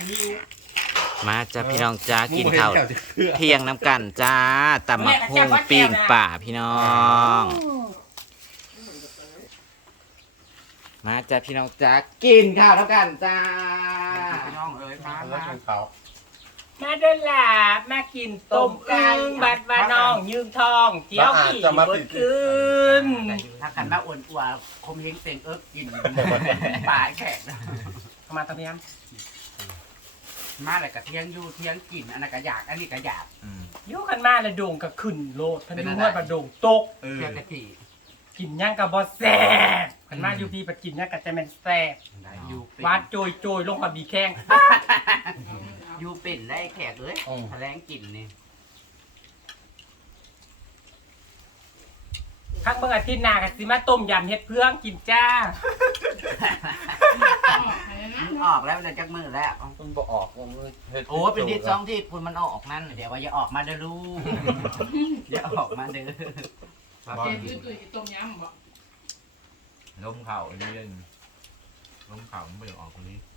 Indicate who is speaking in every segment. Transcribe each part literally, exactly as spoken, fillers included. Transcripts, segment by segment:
Speaker 1: มาจ้าพี่น้องจ้ากินข้าวเที่ยงน้ำกันจ้าตำมักหุ่งปิ้งป่าพี่น้องมาจ้าพี่น้องจ้ากินข้าวน้ำกันจ้าพี่น้องเอ้ยมามา
Speaker 2: มาเดินหลามากินต้มอึ่งบัดว่าน้องยืงทองเจียวขี่บนคืน
Speaker 3: ถ้ากันมาอ้วนอัวคมเฮงเต็งเอิ๊กกินป่าแขก
Speaker 2: มาตะเพียม
Speaker 3: มาอะไรกับเที่ยงอยู่เที่ยงกินอันนั้นก็อยากอันนี้ก็อยาก
Speaker 2: ยุ่กันมาเลยโด่งกับขึ้นโลดพันยุ่งว่าโด่งตก
Speaker 3: เที่ยงกะทิ
Speaker 2: กินย่างกับบอสแซ่บกันมาอยู่พี่ปกินย่างกับจะเป็นแซ่บวาดโจยโจยลงกับบีแข้ง
Speaker 3: อยู่เป็นได้แขกเลยแถลงกินนี่
Speaker 2: พักเมื่ออาทิตย์หน้ากันสิมาต้มยำเห็ดเพื่องกินจ้า
Speaker 3: ออกแล้วเดี๋ยวจักมือแล้ว
Speaker 4: มันบอกออก
Speaker 3: โอ้เป็นที่สองที่คุณมันออกนั่นเดี๋ยวว่าอย่าออกมาเด้อลูกอย่าออกมาเด้อ
Speaker 5: เจ๊ยืดตุยต้มยำบ่
Speaker 4: ล้มเข่าเรื่อยล้มเข่ามันไม่ออกตรงนี้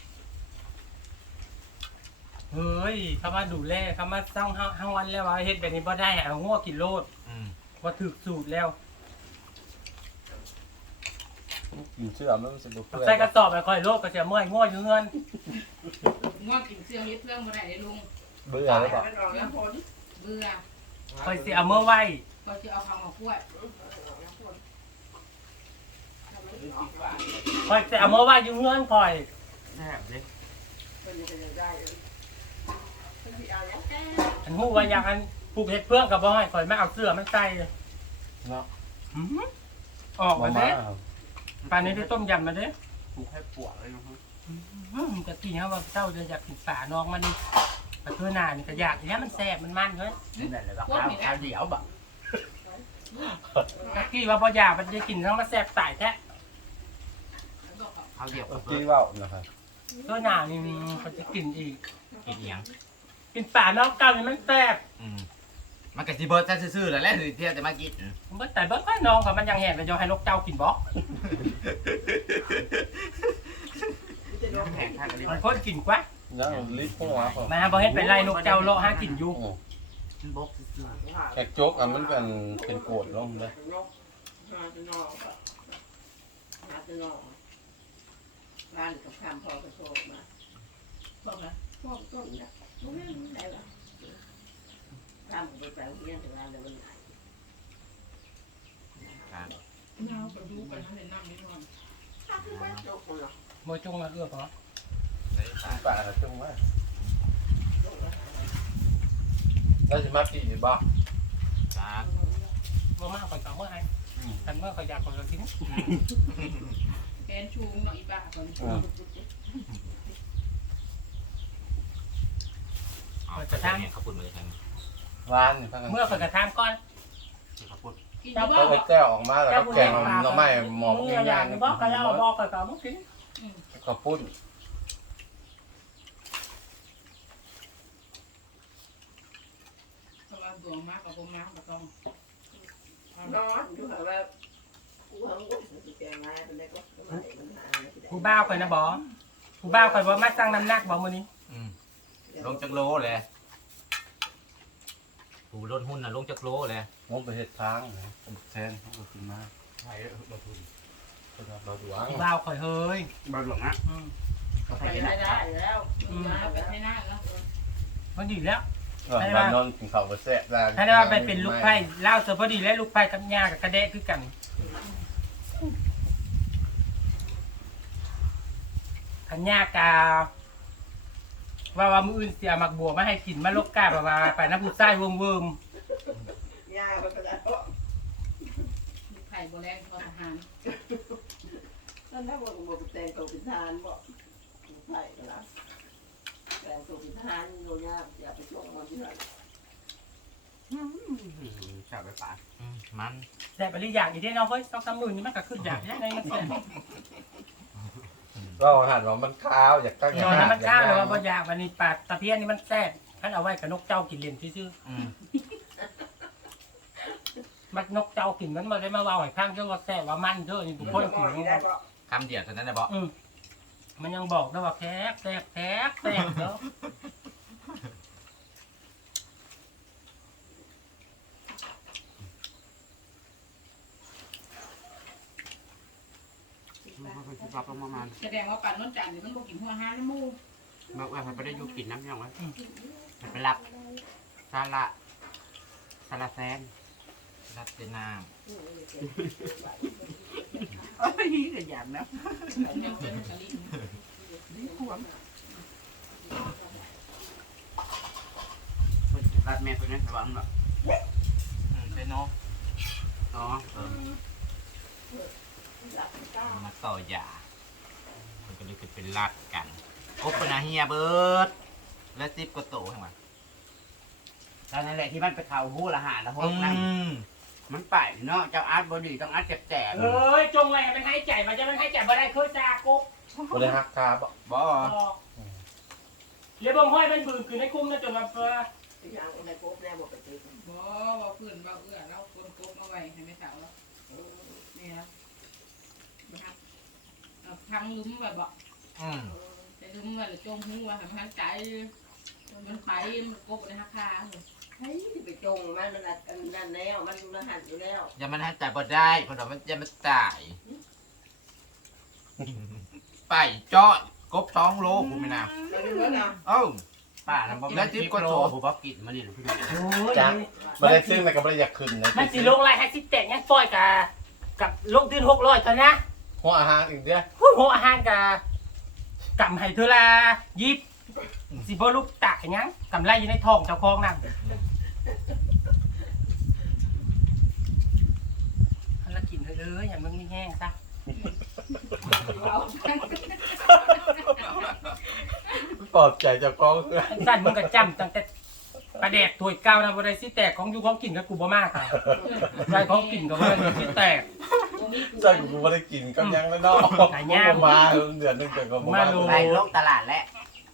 Speaker 2: เฮ้ยเขามาดูแลเขามาสร้างห้าวันแล้วว่าเฮ็ดแบบนี้บ่ได้เอาง้อกินโลดว่าถึกสูตรแล้ว
Speaker 4: กินเชื่อมันสนุก
Speaker 2: ใส่กระสอบไปค่อยโลดก็จะเมื่อยง้ออยู่เงิน
Speaker 5: ง้อกินเสื้อเฮ็ดเพื่อนบ่ได้ลุง
Speaker 4: เบื่อแล้วป่ะ
Speaker 5: เบื่อ
Speaker 2: ค่อยสิเอาเมื่อไว้
Speaker 5: ก็จะเอาข้าวมาคั่ว
Speaker 2: ค่อยสิเอาเมื่อไว้อยู่เงินค่อย
Speaker 3: แซ่บเด้
Speaker 2: อันหูว่าอยากอันปลูกเห็ดเพื่องกับบ่ให้ข่อยมาเอาเสื้อมันใส่
Speaker 4: เนาะ
Speaker 2: ออกมาเด้ปลาในที่ต้มยำมาเด้
Speaker 3: ปลูกให้ปวดเลยนะครับ
Speaker 2: จะกินเขาว่าเจ้าจะอยากกินป่าน้องมันปลาเทือหนานี่ก็อยากเนี่ยมันแซ่บมันมันเฮ้ย
Speaker 3: นี่แหละเลยว่าข้าวข้าวเดียวบ่
Speaker 2: ตะกี้ว่าพออยากมันจะกินทั้งมาแซ่บตายแท้
Speaker 3: ข้าวเดียว
Speaker 4: กี้ว่านะครับ
Speaker 2: เทือหนานี่เขาจะกินอีก
Speaker 3: กินยัง
Speaker 2: กินป่าน้องเก่านี่มันแซ่บ
Speaker 3: มันก็สิเบิร์ดซื่อๆแหละแหละคือเที่ยวจะมากิน
Speaker 2: เบิร์ดแต่เบิร์ดก็น้องเขามันยังแห้งเลยจะให้นกเจ้ากินบล็อกมันพ้นกินกว่า
Speaker 4: ยังลิฟต์พวกว่า
Speaker 2: มาพอเฮ็ดไปไล่นกเจ้าโลห้ากินอยู่
Speaker 3: บล็อกซื่อ
Speaker 4: แขกโจ๊กอันมันเป็นเป็นโกดลงเลย
Speaker 5: ร้านกับข้ามพอกระโชกมาบอกนะพอกต้นนะรู้ไหมไหนวะข้ามไปแปลงเลี้ยงถึงร้านเดี๋ยวมันไหนน้ำกระดูกไปนั่นเลยน้ำนิดหน่อย
Speaker 2: โมจุงมาเอื้อปะ
Speaker 4: ป่าจุงว่าแล้วจะมากี่บ้า
Speaker 2: เมื่อมากก่อนต่อเมื่อไงแต่เมื่อขยักก่อนทิ้ง
Speaker 5: แกนชูงหน่อยบ้าก่อน
Speaker 3: จะทำเขาพูดมาเลยครับ
Speaker 4: ร้าน
Speaker 2: เมื่อกระทำก้อน
Speaker 4: เจ้าไปแก้วออกมาแล้วก็แกงน้ำไม้หมอก
Speaker 2: ย่างๆบอกกันแล้วบอกกันต่อเมื่อกี้
Speaker 4: ก็ปุ้น
Speaker 5: ดวงมากกับผมน้ำกับต้อง
Speaker 6: นอนดูค่ะว่ากูหังกูสิแกงง่ายเป็นได้ก็
Speaker 2: กูบ้าคอยนะบอกูบ้าคอยว่ามาสร้างน้ำหนักบอมือนี้
Speaker 3: ลงจักโลเลยกูลดหุ้นน่ะลงจักโลเลย
Speaker 4: งงไปเห็ดทางนะแทนเขาก็ขึ้นมาใช่เราทุนเราหลวง
Speaker 2: บ้าคอยเฮ้ย
Speaker 3: บ้าหลวงนะ
Speaker 5: ไปได้ได้แล้วไปให้หน้าแล้ว
Speaker 2: มันดีแล้ว
Speaker 4: ให้ว่านอนกินข้าวกระแสะแล้ว
Speaker 2: ให้ว่าไปเป็นลูกไผ่เล่าเสือพอดีและลูกไผ่กับยากับกระเดะคือกันขันยากาว่าว่ามืออื่นเสียหมักบัวมาให้กินมาลกกาแบบว่าไปน้ำผู้ใต้เวิมเวิม
Speaker 6: ยาไปแล้ว
Speaker 5: ลูกไผ่โบแรงทอทหาร
Speaker 6: นั่นถ้าบอกบอกแต่งตัวเป็นทหารบอกลูกไผ่ก็แล้วแต่งตัวเป็นทหารโดนยาอย่าไปช่วงมันที่ไหน
Speaker 3: ชอบไปป่ามัน
Speaker 2: แต่บริยากอีกที่น้องเฮ้ยต้องทำมือนี่มันก็ขึ้นอยากได้มันเสีย
Speaker 4: ก็หันว่ามันข้าวอยากตั้ง
Speaker 2: นอนมันข้าวเลยว่าบริยากวันนี้ปลาตะเพียนนี่มันแซ่บท่านเอาไว้กับนกเจ้ากินเล่นซื่อมันนกเจ้ากินมันมาได้มาว่าหอยข้างเรื่องว่าแซ่บว่ามันเท่านี้ทุกคนกิน
Speaker 3: คำเดียวเท่านั้นนะบอ
Speaker 2: มันยังบอกได้ว่าแคบแทบแทบแทบเนาะ
Speaker 7: แสดงว่าปั่นน้นจันนี่มันบ่กินหัวห้าน้ำมู
Speaker 3: บอกว่ามันไม่ได้ยุกินน้ำยังวะมันไปรับซาละซาลาแซน
Speaker 1: รัดเจน้
Speaker 6: เอ้ยกระยำนะ
Speaker 7: ยังเป็นกะลิ
Speaker 3: รัดแม่ตัวนี้ระวังหรอ
Speaker 1: ำเป็นเนาะ
Speaker 3: อ๋อ
Speaker 1: มาต่อยามันก็เลยเกิดเป็นรัดกันกบเป็นอาเฮียเบิร์ดและซิปก็โตทั้งหมด
Speaker 3: ตอนนั้นแหละที่มันไปเข่าหูละหาละห
Speaker 1: อื
Speaker 3: กนั่น
Speaker 1: ม
Speaker 3: มันไปเนาะเจ้าอาร์ตบอดี้ต้องอาร์ตแจก
Speaker 2: เอ้ยจงไว้ให้มันให้ใจมันจะมันให้ใจบ่ได้คือจากบ
Speaker 4: บ่ได้ฮักกาบ่
Speaker 3: บ่
Speaker 2: เรียบร้อยมันบืนคือในคุ้มนะจนมาเพื่อ
Speaker 6: อย่างในโป๊บแน่บอกไปติด
Speaker 7: บ่บ่พื้นบ่เอื้อเราคนโกบเอาไว้ให้ไม่สาวแล้วนี่นะนะครับเอาทางลุ้มไว้บ่
Speaker 1: อืม
Speaker 7: แต่ลุ้มไว้หรือจมหูว่าให้มันใจมันไปมันกบในหักคา
Speaker 6: เฮ้ยไปจงมันมันนั่นแล้วมันดูรหัสอยู่แล้ว
Speaker 1: อย่ามันให้จ่ายบ่ได้เพราะว่ามันจะมันตายไปจอดกบสองโลคุณไม่น่า
Speaker 6: เราดูว่าเนาะ
Speaker 1: เอ้า
Speaker 3: ป้าทำบ่
Speaker 1: แล้วจิ๊บก็โทร
Speaker 3: ผมบอกกินมานี่นะพี่น้อง
Speaker 2: โอ้ย
Speaker 4: จ้ะบ่ได้ซื้อมันก็บ่ได้อยากขึ้นนะ
Speaker 2: มันสิลงไล่ให้สิแตกยังปล่อยกับกับลงทืนหกร้อยเท่านะ
Speaker 4: หัวอาหารอีกเด้อ
Speaker 2: ผู้หัวอาหารกับกำให้เธอละยิบสิบ่ลูกตากยังกำไรอยู่ในท้องเจ้าของนั่นอันละกินเถอะเอ้ยอย่ามึงมีแห้งซะ
Speaker 4: ปลอบใจเจ้าของเพื่อน
Speaker 2: สั้นมึงก็จำตั้งแต่ประแดกถ้วยเก่านะบ่ได้สิแตกของอยู่ของกินกับกูบ่มากค่ะได้ของกินก็บ่ได้สิแตก
Speaker 4: ใช่กูบ่ได้กินก็ยังแล้วเนาะ
Speaker 2: หายาก
Speaker 4: มาเดือนนึงเกิดก็บ่มา
Speaker 2: มาดู
Speaker 3: ไปลงตลาดแล้ว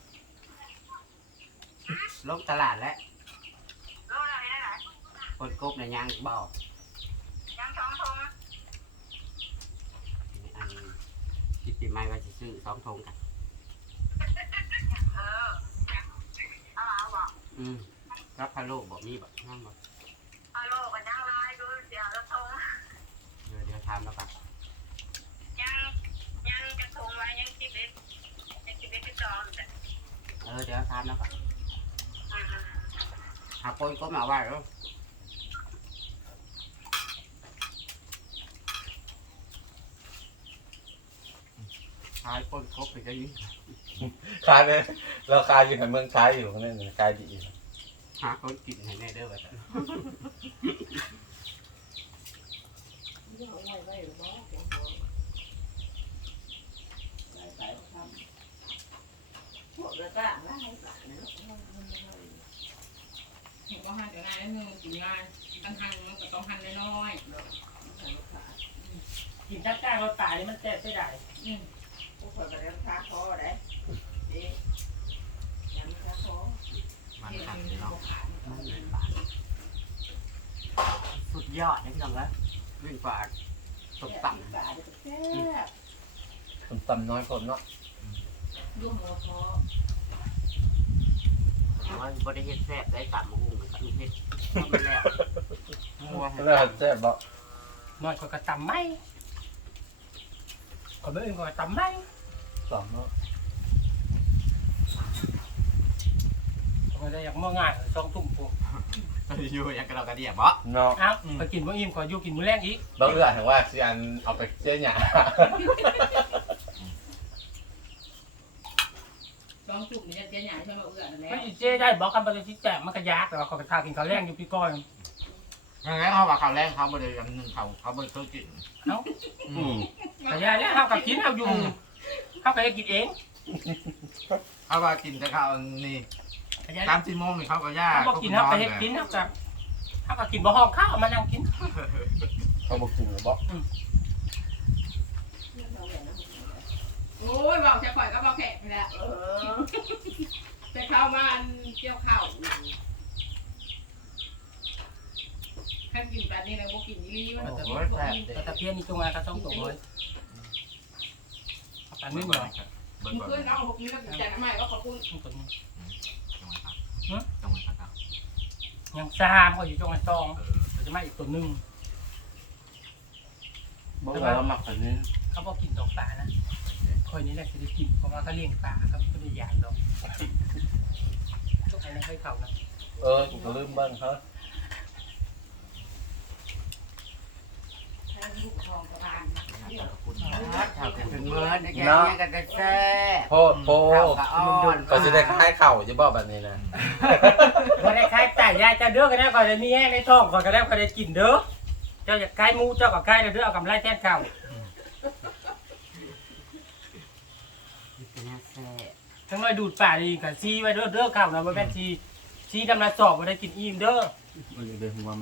Speaker 3: ลงตลาดแล้วคนกบในยยางบอกยางสองทงอันคิดปีใหม่ว่าจะซื้อสองทงกันอืมรับพะโล้บอกมีบอกนั่งบอก
Speaker 8: ฮัลโหลกันยังไลน์ดูเดี๋ยวเราโทร
Speaker 3: เดี๋ยวเดี๋ยวทำแล้วกัน
Speaker 8: ยังยังจะโทรมายังจิบเอ็ดยังจิบเอ็ดที่จองแต่
Speaker 3: เออเดี๋ยวทำแล้วกันหาคนก็มาว่าแล้วขายคนครบไปก็ยิ่ง
Speaker 4: ขายเลยเราขายอยู่ในเมืองขายอยู่นั่นขายดี
Speaker 3: หาคนกินให้แน่เด้อแบบนั้น
Speaker 6: เอาไว้ไว้หรือเปล่าไปไปทำพวกเราก็ไล่ไปนะ
Speaker 7: เห็นว่าหั่นจะง่ายนิดนึงกินง่ายตั้งหั่นมันก็ต้องหั่นน้อย
Speaker 2: กินจ้างๆรถป่านี่มันแตกได้ได้
Speaker 7: ๆอืม
Speaker 6: พวกเราก็เริ่มค้าคอได้เอ๊ะยังค้าคอ
Speaker 1: มัน
Speaker 7: เห็น
Speaker 1: ขัด
Speaker 7: มัน
Speaker 1: เนาะ
Speaker 7: บ่ขาด
Speaker 3: มันเป็นปากสุดยอดนะพี่น้องนะวิ่งปากตกต่ำ
Speaker 6: แซ่บแซ่บ
Speaker 4: คนตำน้อยคนเนาะ
Speaker 7: ยุ่งหัวคอ
Speaker 3: ว่าบริเฮ็ดแซ่บได้ต่ำมาหุ้งกับลูกเฮ็ดทำไปแล้วมัวให้
Speaker 4: แล้วแซ่บบ่
Speaker 2: น้อยกว่ากระตำไหมก็ไม่อื่นกว่ากระตำไหม
Speaker 4: สองเนาะ
Speaker 2: มันจะอยากมองง่ายสองทุ่มพวก
Speaker 1: อยู่อย่างกระดอกกระเดียบบ่
Speaker 4: เนาะ
Speaker 2: เอ้าไปกินมื้ออิ่มก่อนอยู่กินมื้อแรกอีก
Speaker 4: บางเรื่องถึงว่าสิอันเอาไปเจ๊หยา
Speaker 7: ลองจุ่มนี่จะเจ๊ใหญ่ใช่ไหมเอื้อนั่นแหละ
Speaker 2: มันอีเจ๊ได้บอกคำปฏิทินแจกมันก็ยากแต่ว่าขอกระทากินข้าวแรงอยู่พี่ก้อย
Speaker 1: ยังไงเขาว่าเขาวแรงเขาบ่ได้อย่างหนึ่งเขาเขาบ่ได้เคยกิน
Speaker 2: เอ้า
Speaker 4: อืม
Speaker 2: แต่ยาเนี่ยเขากับกินเขาอยู่เขาก็จะกินเอง
Speaker 1: เขาว่ากินแต่เขาวนี่
Speaker 2: แต่ยา
Speaker 1: สามสี่โมงนี่เขาก็ย่า
Speaker 2: เขาบอกกินเขาก็เฮ็ดกินเขาก็เขาก็กินบ่ห้องข้าวมานั่งกิน
Speaker 4: เขาบอกกินหรือบ่
Speaker 7: โอ้ยบอกจะปล่อยก็บอกแขกนี่แหละ
Speaker 6: เออ
Speaker 7: จะเข้ามาเกี่ยวข้าวแค่กินแบบนี้เลยว่ากินยี่มันจะ
Speaker 1: โอ้ยแซ่บเด้
Speaker 2: แต่ตะเพียนนี่ตรงมาก็ต้องตัวเลยแต่นึ่งเหรอ
Speaker 1: เบบิด
Speaker 7: มึง
Speaker 1: ก่อน
Speaker 7: ขึ้นเอาหกนิ้วแล้วจัดน้ำใหม่ก็ขอบคุณ
Speaker 2: ตัวนี้
Speaker 1: จังหวะครับจังหวะครับ
Speaker 2: ยังสามก็อยู่ตรงไอ้ซองเราจะมาอีกตัวหนึ่ง
Speaker 4: บอกว่าเราหมักแบบนี้
Speaker 2: เขาบอกกินดอกป่านะคอยนี้แหละจะได้กินเพราะว่าเขาเลี้ยงป่าครับไม่ได้ยานดอกทุกอันนั้นให้เขานะ
Speaker 4: เออกูก็ลืมบ้านเขา
Speaker 7: ให้ลูกทองกระบาล
Speaker 1: ขอบคุณ
Speaker 3: ข้าวเป็นเมื่อนี่แกเนี่ยกันได้แซ่
Speaker 4: โพดโพ
Speaker 3: ข้าว
Speaker 4: ด
Speaker 3: กะอ่อน
Speaker 4: ก็จะได้คล้ายเข่าจะบอกแบบนี้นะ
Speaker 2: วันนี้ใครแต่ยายจะเด้อกันได้ก่อนจะมีแห้งในท้องก่อนก็ได้ก็ได้กินเด้อเจ้าอยากใกล้มูเจ้ากับใกล้เด้อเอากำไรแทนเก่า
Speaker 3: เป็นแซ่
Speaker 2: ทั้งน้อยดูดป่าดีกับซีไว้เด้อเด้อเก่านะว่าแม่นซีซีดำนาสอบมาได้กินอิ่มเด้อ
Speaker 4: มันจะเป็นหัวมัน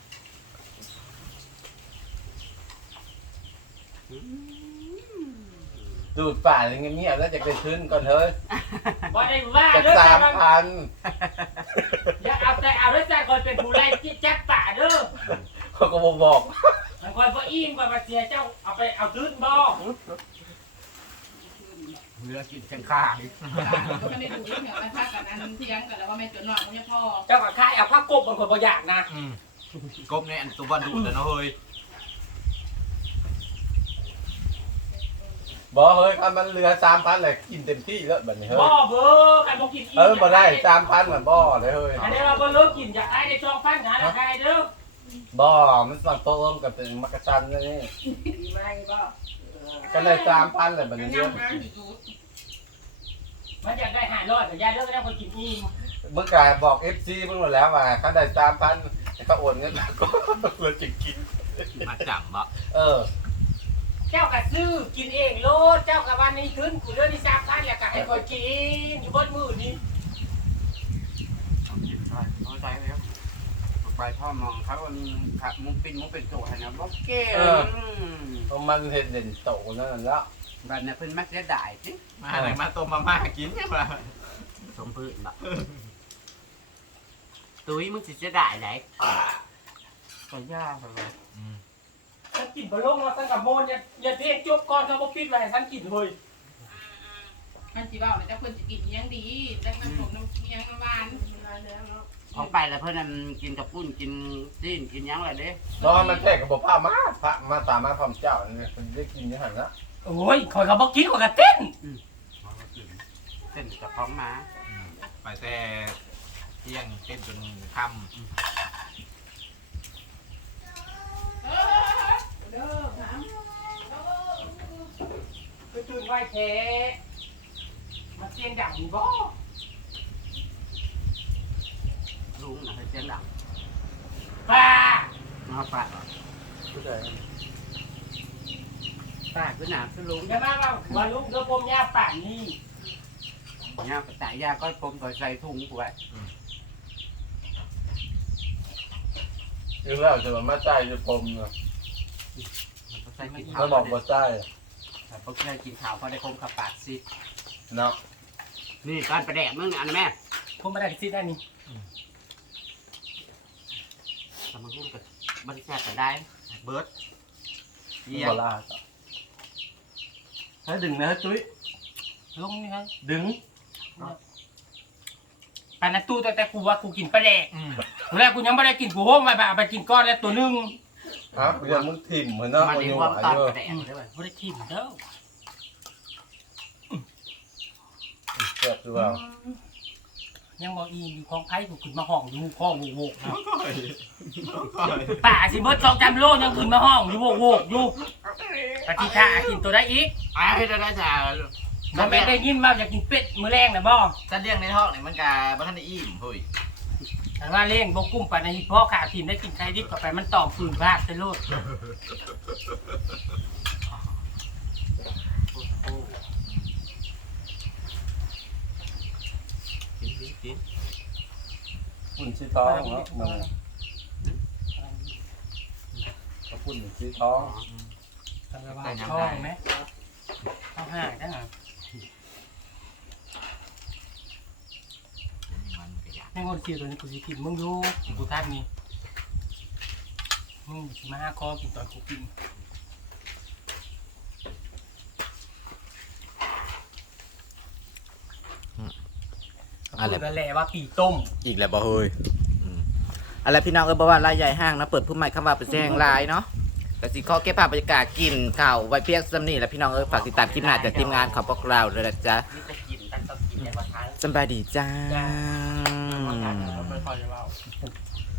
Speaker 4: ดูดป่าอย่างเงี้ยบๆแล้วจะไปขึ้นก่อนเฮ้ย
Speaker 2: ว่าได้ว่า
Speaker 4: จะ
Speaker 2: เด้อ
Speaker 4: สามพัน
Speaker 2: อย่าเอาแต่เอาแล้วแต่คนเป็นผู้ไล่จิจักป่าเด้อ
Speaker 4: เขาก็บอกบอก
Speaker 2: มันคอยบ่อิ่มกว่ามาเสียเจ้าเอาไปเอาตื้นบ่
Speaker 3: เมื่อกินจังข้าว
Speaker 7: ก็ไม่ได้ดูเรื่องเหนือไม่พลาดกันอันเที่ยงกันแล้วว่าแม่จนหน่อยเขาไม่พอ
Speaker 2: เจ้ากับข้าเอาผ้ากบมันคนบ่อยากนะ
Speaker 1: กบในอันตัววันดูแต่เนาะเฮ้ย
Speaker 4: บอกเฮ้ยถ้ามันเหลือสามพันเลยกินเต็มที่แล้วแบบนี้เฮ้ย
Speaker 2: บ่เบ้อใครบ่กินอิ่ม
Speaker 4: เออมาได้สามพันละบ่เลยเฮ้ย
Speaker 2: อันนี้เราบ่เลิกกินอยากได้ได้ช่องฟันหาราคาเด้อ
Speaker 4: บ่มันสั่งโต๊ะร่วมกับเป็นมักกะชันนี่
Speaker 6: ดีไหมบ่
Speaker 4: ก็ได้สามพันเลยแบบนี้
Speaker 7: ย่างน้ำดีดู
Speaker 2: มันอยากได้ห้าร้อยแต่ยายเลิกก็ได้คนกินอิ่ม
Speaker 4: เมื่อกายบอกเอฟซีมึงหมดแล้วว่าเขาได้สามพันเขาโอนเงินมาก็เราจะกิน
Speaker 1: มาจับบ่
Speaker 4: เออ
Speaker 2: เจ้าก็ซื้อกินเองโลดเจ้าก็วันนี้ขึ้นกูเดือนที่สามพันแล้วก็ให้คนกินอยู่บนมือนี้
Speaker 3: กินได้เข้าใจแล้วไปพ่อมองเขาว่าขับมุ้งปิ้นมุ้งเป็นตัวนะบอกเก่ง
Speaker 4: เพราะมันเห็นเด่นโตนั่นแล้ว
Speaker 3: แบบนี้เพิ่นมักจะได้สิ
Speaker 1: มาไหนมาต้มมาม่ากินใช่ปะ
Speaker 3: สมพื้นแบบตุ้ยมึงสิจะได้ไหนก็ยากเลย
Speaker 2: ฉันกินบะลงมาตั้งกับโมนอย่าอย่าเพียงจบก่อนเขาบอกปิดไว้ให้ฉันกินเลย
Speaker 7: มันจีบ้าแต่คนจะกินยังดีแต่ขนมน้ำยังน้ำหวาน
Speaker 3: ของไปแล้วเพิ่นนั่นกินกับปุ้นกินซีนกินยังอะไรเด้
Speaker 4: น้องมันแท้กับบอกผ้ามาพระมาตามมาพร้อมเจ้าเนี่ยมันได้กินยังไงนะ
Speaker 2: โอ้ยคอยเขาบอกกินกว่ากระเต้น
Speaker 3: เส้นกับท้องม้า
Speaker 1: ไปแต่เที่ยงเต้นจนค่
Speaker 6: เด้อถาม
Speaker 2: ไปตื่นไหวแท้มันเสียงดังอยู่บ่
Speaker 3: ลุงนะเสียงดัง
Speaker 2: ป้า
Speaker 3: มาฝาก
Speaker 4: ผู้ใด
Speaker 3: ฝากขึ้นหนาขึ้นลุง
Speaker 2: เดี๋ยวมาว่าว่าลุงเดี๋ยวผมยาป่านนี้
Speaker 3: เนี่ยกระต่ายยาก็ปมก็ใส่ถุงกูไว้
Speaker 4: ยืนแล้วจะมาใจจะปมเนาะ
Speaker 3: มันก็ใส่กิน
Speaker 4: มั
Speaker 3: ข้าวน
Speaker 4: บอกว่าใจ
Speaker 3: แต่พวกใส่กินข้าวพอได้คมขับปากซิ
Speaker 4: เนาะ
Speaker 3: นี่การประแดกมึงอันนั้นแม่
Speaker 2: ผมไม่ได้ซิดอันนี้
Speaker 3: แต่มันรุ่งกับมันแซ่บกันได้
Speaker 1: ำเบิร์ดเยี่ย
Speaker 4: บ
Speaker 1: ม
Speaker 4: ลาเฮ้ยดึงนะจุ้ย
Speaker 2: ลุงนี่ครับ
Speaker 4: ดึง
Speaker 2: ปานนั้นตู้แต่แต่กูว่ากูกินปลาแดก
Speaker 1: อืม
Speaker 2: ตอนแรกกูยังไม่ได้กินกูโฮมไปแบบเอาไปกินก้อนแล้วตัวหนึง
Speaker 4: ครับเรื่องมึงถิ่มเหมือนเนาะ
Speaker 3: มัน
Speaker 4: มัน
Speaker 3: ใน
Speaker 4: ยัง
Speaker 3: ความ
Speaker 4: หวาน
Speaker 3: ตอน
Speaker 4: อยู่
Speaker 3: ประแดกได้ไหม
Speaker 2: ไม่ได้กินเด้อ
Speaker 4: เจ็บหรือเปล่า
Speaker 2: ยังบอกอีมีของไผ่กูขึ้นมาห้องอยู่ห้องโวกโวกนะป่าสิเบิดสองจำโลยังขึ้นมาห้องอยู่โวกโวกอยู่ปฏิทากินตัวได้อีก
Speaker 1: ไอ้ได้ได้จ้า
Speaker 2: มันไม่ได้ยินมาอยากกินเป็ดมื้อแรงนะบ่
Speaker 1: ฉันเลี้ยงในท้องเนี่ยมันกาบ้านได้อิ่มเฮ้ย
Speaker 2: แต่ว่าเลี้ยงบ่กุ้มปานในพ่อขาทีมได้กินไข่ดิบเข้าไปมันตอมฟืนพลาดไปโลด
Speaker 1: กินกินกิน
Speaker 4: ปุ่นชีท้องเนาะมันเขาปุ่นชีท้อง
Speaker 2: แต่ว่าท้องไหมท้องห่างได้หรอ
Speaker 1: มันกระยา
Speaker 2: ในคนเสียตัวนี้กูสิกินมึงอยู่กูท่านนี่มึงสิมาหาคอกินตอนกูกิน
Speaker 1: อะไร
Speaker 2: นั่นแหละว่าปีต้ม
Speaker 1: อีกแล้วบ่เฮ้ยอืมอะไรพี่น้องเออบอกว่ารายใหญ่ห้างนะเปิดผู้ใหม่คำว่าเป็นแจ้งลายเนาะแต่สิขอเก็บภาพบรรยากาศกินข่าวไว้เพียงสำนีแล้วพี่น้องเออฝากติดตามคลิปหน้าจากทีมงานของพวกเราเลยนะจ๊ะ
Speaker 3: นี่จะกินตั้งต้องกินในวันท้าย
Speaker 1: สบายดีจ้า
Speaker 3: ไม่ค่อยจะเล่า